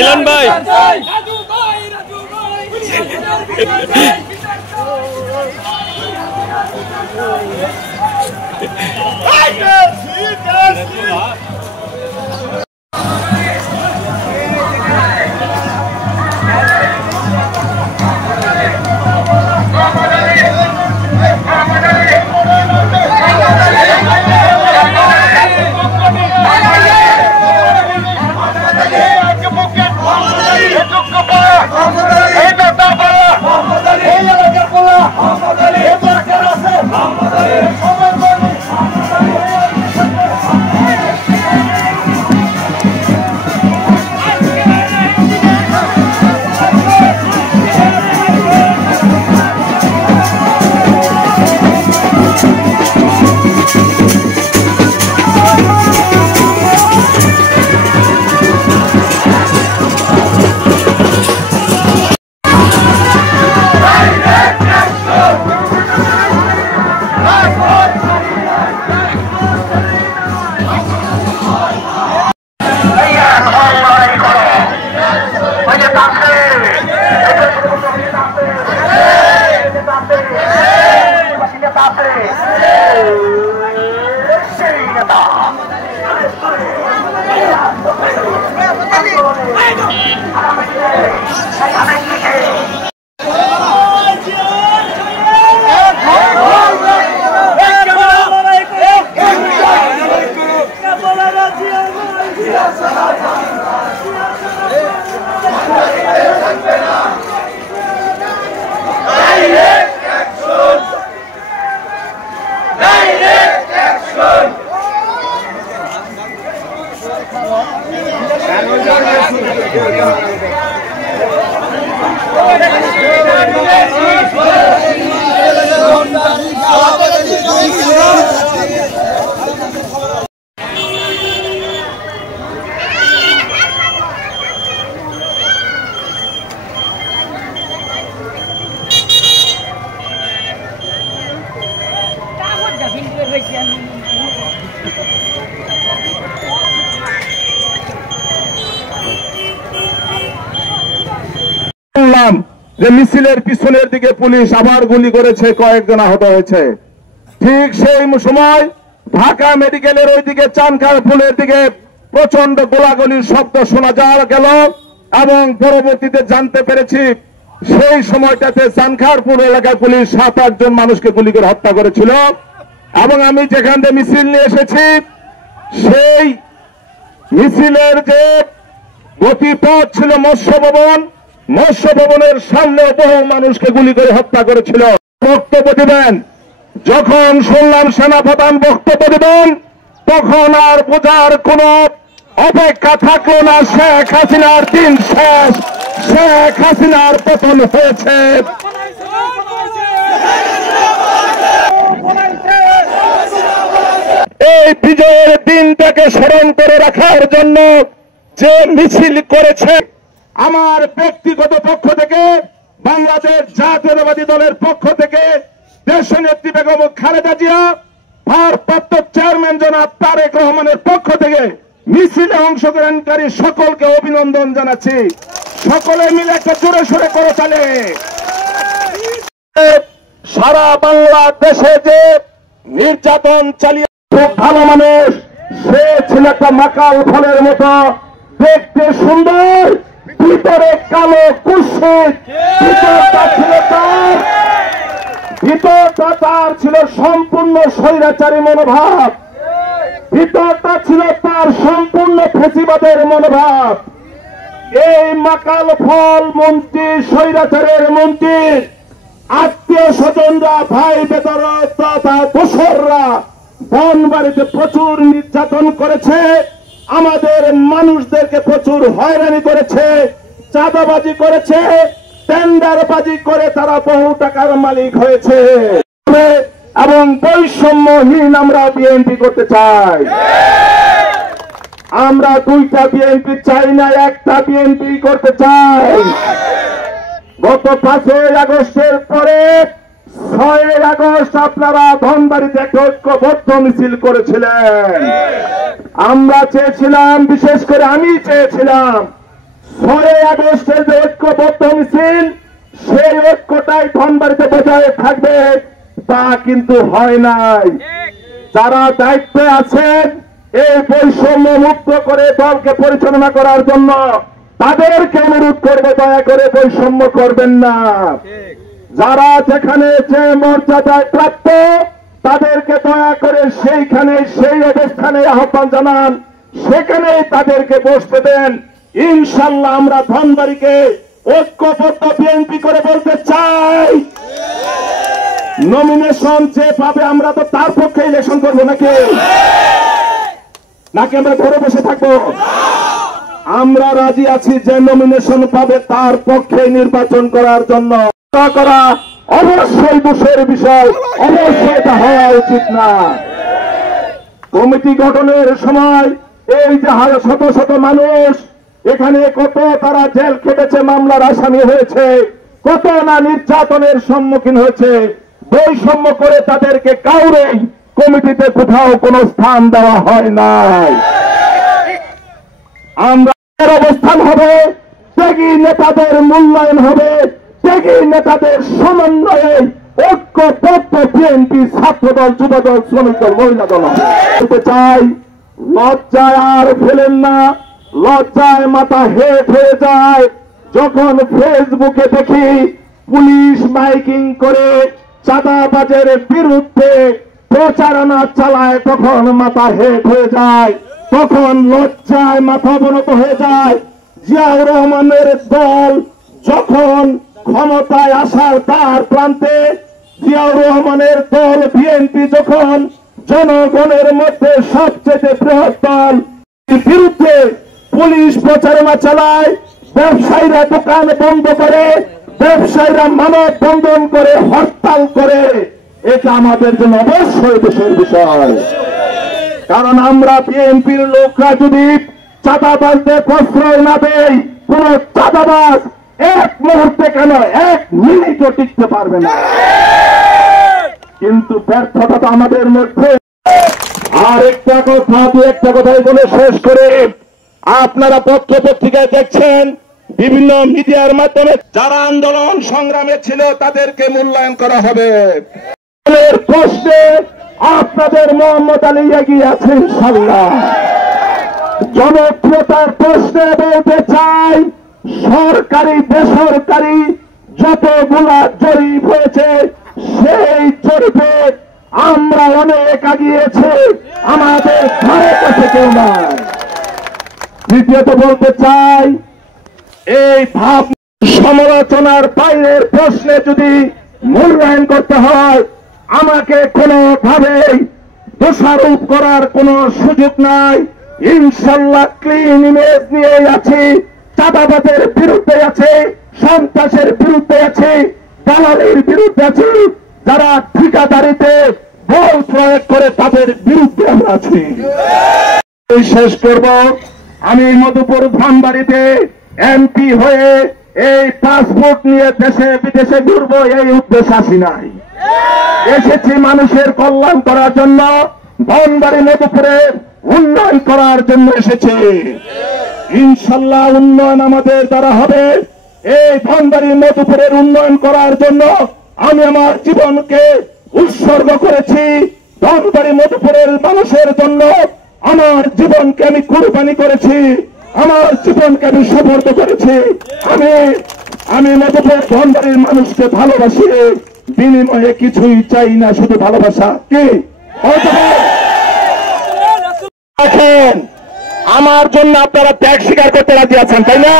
মিলন ভাই যে মিছিলের পিছনের দিকে পুলিশ আবার গুলি করেছে, কয়েকজন আহত হয়েছে। ঠিক সেই সময় ঢাকা মেডিকেলের ওইদিকে চানখার ফুলের দিকে প্রচন্ড গোলাগুলির শব্দ শোনা যাওয়া গেল এবং পরবর্তীতে জানতে পেরেছি সেই সময়টাতে চানখারপুর এলাকায় পুলিশ 7-8 জন মানুষকে গুলি করে হত্যা করেছিল। এবং আমি যেখান থেকে মিছিল নিয়ে এসেছি সেই মিছিলের যে গতিপথ ছিল মৎস্য ভবনের সামনে বহু মানুষকে গুলি করে হত্যা করেছিল। বক্তব্য দিবেন, যখন শুনলাম সেনাপ্রধান বক্তব্য দিবেন তখন আর বোঝার কোন অপেক্ষা থাকলো না। শেখ হাসিনার দিন শেষ, শেখ হাসিনার পতন হয়েছে। এই বিজয়ের দিনটাকে স্মরণ করে রাখার জন্য যে মিছিল করেছে, আমার ব্যক্তিগত পক্ষ থেকে, বাংলাদেশ জাতীয়তাবাদী দলের পক্ষ থেকে, দেশনেত্রী বেগম খালেদা জিয়া, ভারপ্রাপ্ত চেয়ারম্যান জনাব তারেক রহমানের পক্ষ থেকে মিছিলে অংশগ্রহণকারী সকলকে অভিনন্দন জানাচ্ছি। সকলে মিলে একটা জোরে সোরে করে চলে। সারা বাংলাদেশে যে নির্যাতন চালিয়ে খুব ভালো মানুষ, সে ছিল একটা মাকাল ফলের মতো দেখতে সুন্দর, ভিতরে কালো কুৎসিত। ভিতরটা তার ছিল সম্পূর্ণ স্বৈরাচারী মনোভাব, ভিতরটা ছিল তার সম্পূর্ণ ফেসিবাদের মনোভাব। এই মাকাল ফল মন্ত্রী, স্বৈরাচারের মন্ত্রী আত্মীয় স্বজনরা, ভাই বেদরদ তথা দোসররা বনবাড়িতে প্রচুর নির্যাতন করেছে, আমাদের মানুষদেরকে প্রচুর হয়রানি করেছে, চাঁদাবাজি করেছে, টেন্ডারবাজি করে তারা বহু টাকার মালিক হয়েছে। এবং বৈষম্যহীন আমরা বিএনপি করতে চাই। আমরা দুইটা বিএনপি চাই না, একটা বিএনপি করতে চাই। গত 5ই আগস্টের পরে 6ই আগস্ট আপনারা ধনবাড়িতে একটা ঐক্যবদ্ধ মিছিল করেছিলেন। আমরা চেয়েছিলাম, বিশেষ করে আমি চেয়েছিলাম 6 আগস্টের যে ঐক্যবদ্ধ মিছিল, সেই ঐক্যটাই ধনবাড়িতে বজায় থাকবে, তা কিন্তু হয় নাই। যারা দায়িত্বে আছেন এই বৈষম্য মুক্ত করে দলকে পরিচালনা করার জন্য, তাদেরকে অনুরোধ করবে, দয়া করে বৈষম্য করবেন না। যারা যেখানে যে মর্যাদায় প্রাপ্ত, তাদেরকে দয়া করে সেইখানে সেই অবস্থানে আহ্বান জানান, সেখানে তাদেরকে বসতে দেন। ইনশাল্লাহ আমরা ধনবাড়িকে ঐক্যবদ্ধ বিএনপি করে বলতে চাই, নমিনেশন যে পাবে আমরা তো তার পক্ষে ইলেকশন করবো, নাকি আমরা ঘরে বসে থাকবো? আমরা রাজি আছি যে নমিনেশন পাবে তার পক্ষে নির্বাচন করার জন্য। করা অবশ্যই দোষের বিষয়, অবশ্যই এটা হওয়া উচিত না। কমিটি গঠনের সময় এই যে শত শত মানুষ এখানে, কত তারা জেল খেটেছে, মামলার আসামি হয়েছে, কত না নির্যাতনের সম্মুখীন হয়েছে, বৈষম্য করে তাদেরকে কাউরেই কমিটিতে কোথাও কোনো স্থান দেওয়া হয় নাই। আমরা অবস্থান হবে, ত্যাগী নেতাদের মূল্যায়ন হবে, ত্যাগী নেতাদের সমন্বয়ে ঐক্যবদ্ধ বিএনপি, ছাত্রদল, যুবদল, শ্রমিক দল, মহিলা দল বলতে চাই, লজ্জায় আর ফেলেন না। লজ্জায় মাথা হেট হয়ে যায় যখন ফেসবুকে দেখি পুলিশ মাইকিং করে চাঁদাবাজের বিরুদ্ধে প্রচারণা চালায়, তখন মাথা হেট হয়ে যায়, তখন লজ্জায় মাথা অবনত হয়ে যায়। জিয়াউর রহমানের দল যখন ক্ষমতায় আসার দ্বার প্রান্তে, জিয়াউর রহমানের দল বিএনপি যখন জনগণের মধ্যে সবচেয়ে বৃহৎ দল, বিরুদ্ধে পুলিশ প্রচারণা চালায়, ব্যবসায়ীরা দোকান বন্ধ করে, ব্যবসায়ীরা মানব বন্ধন করে, হরতাল করে, এটা আমাদের জন্য অবশ্যই দেশের বিষয়। কারণ আমরা বিএনপির লোকরা যদি চাঁদাবাজদের প্রশ্রয় না দেয়, কোন চাঁদাবাজ এক মুহূর্তে কেন এক মিনিটও টিকতে পারবে না। কিন্তু ব্যর্থতা তো আমাদের মধ্যে। আর একটা কথাই বলে শেষ করে, আপনারা পত্র পত্রিকায় দেখছেন, বিভিন্ন মিডিয়ার মাধ্যমে যারা আন্দোলন সংগ্রামে ছিল তাদেরকে মূল্যায়ন করা হবে। প্রশ্নে আপনাদের মোহাম্মদ আলী এগিয়ে আছেন ইনশাআল্লাহ। জনপ্রিয়তার প্রশ্নে বলতে চাই, সরকারি বেসরকারি যতগুলা জরিপ হয়েছে, সেই জরিপে আমরা অনেক এগিয়েছি, আমাদের ঘরে কাছে কেউ নয়। দ্বিতীয়ত বলতে চাই, এই ভাব সমালোচনার বাইরের প্রশ্নে যদি মূল্যায়ন করতে হয়, আমাকে কোনোভাবেই দোষারোপ করার কোনো সুযোগ নাই। ইনশাল্লাহ ক্লিন ইমেজ নিয়ে আছি, চাঁদাবাজের বিরুদ্ধে আছে, সন্ত্রাসের বিরুদ্ধে আছে, দালালির বিরুদ্ধে আছে, যারা ঠিকাদারিতে বল প্রয়োগ করে তাদের বিরুদ্ধে আমরা আছি। শেষ করব, আমি মধুপুর ধনবাড়িতে এমপি হয়ে এই পাসপোর্ট নিয়ে দেশে বিদেশে ঘুরবো এই উদ্দেশ্য আসি নাই। এসেছি মানুষের কল্যাণ করার জন্য, ধনবাড়ি মধুপুরের উন্নয়ন করার জন্য এসেছে। ইনশাল্লাহ উন্নয়ন আমাদের দ্বারা হবে। এই ধনবাড়ি মধুপুরের উন্নয়ন করার জন্য আমি আমার জীবনকে উৎসর্গ করেছি। ধনবাড়ি মধুপুরের মানুষের জন্য আমার জীবনকে আমি কুরবানি করেছি, আমার জীবনকে আমি সমর্থ করেছি। আমি মধুপুর ধনবাড়ির মানুষকে ভালোবাসি, বিনিময়ে কিছুই চাই না, শুধু ভালোবাসা। কি দেখেন, আমার জন্য আপনারা ত্যাগ স্বীকার করতে রাজি আছেন, তাই না?